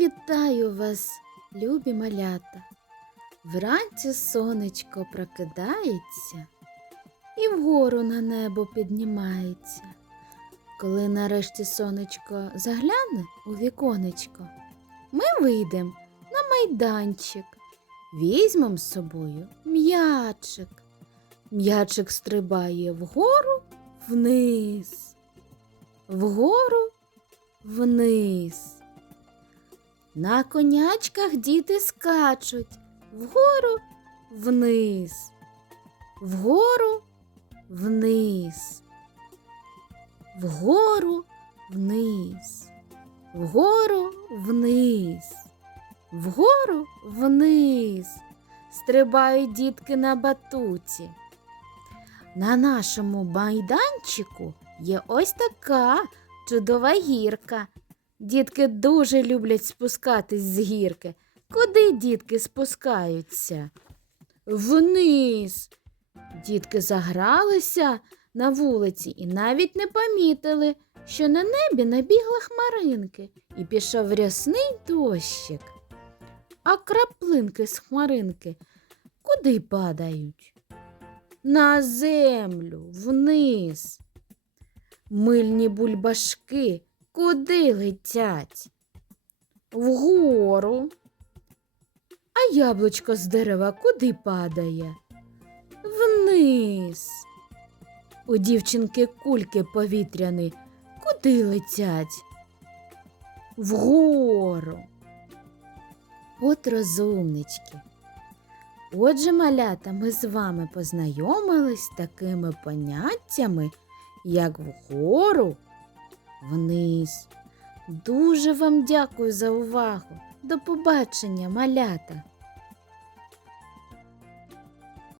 Вітаю вас, любі малята. Вранці сонечко прокидається і вгору на небо піднімається. Коли нарешті сонечко загляне у віконечко, ми вийдемо на майданчик, візьмемо з собою м'ячик. М'ячик стрибає вгору, вниз, вгору, вниз. На конячках діти скачуть вгору, вниз, вгору, вниз, вгору, вниз, вгору, вниз, вгору, вниз. Стрибають дітки на батуті. На нашому майданчику є ось така чудова гірка. Дітки дуже люблять спускатись з гірки. Куди дітки спускаються? Вниз. Дітки загралися на вулиці і навіть не помітили, що на небі набігли хмаринки і пішов рясний дощик. А краплинки з хмаринки куди падають? На землю, вниз. Мильні бульбашки куди летять? Вгору. А яблучко з дерева куди падає? Вниз. У дівчинки кульки повітряні куди летять? Вгору. От розумнички. Отже, малята, ми з вами познайомились такими поняттями, як вгору, вниз. Дуже вам дякую за увагу. До побачення, малята!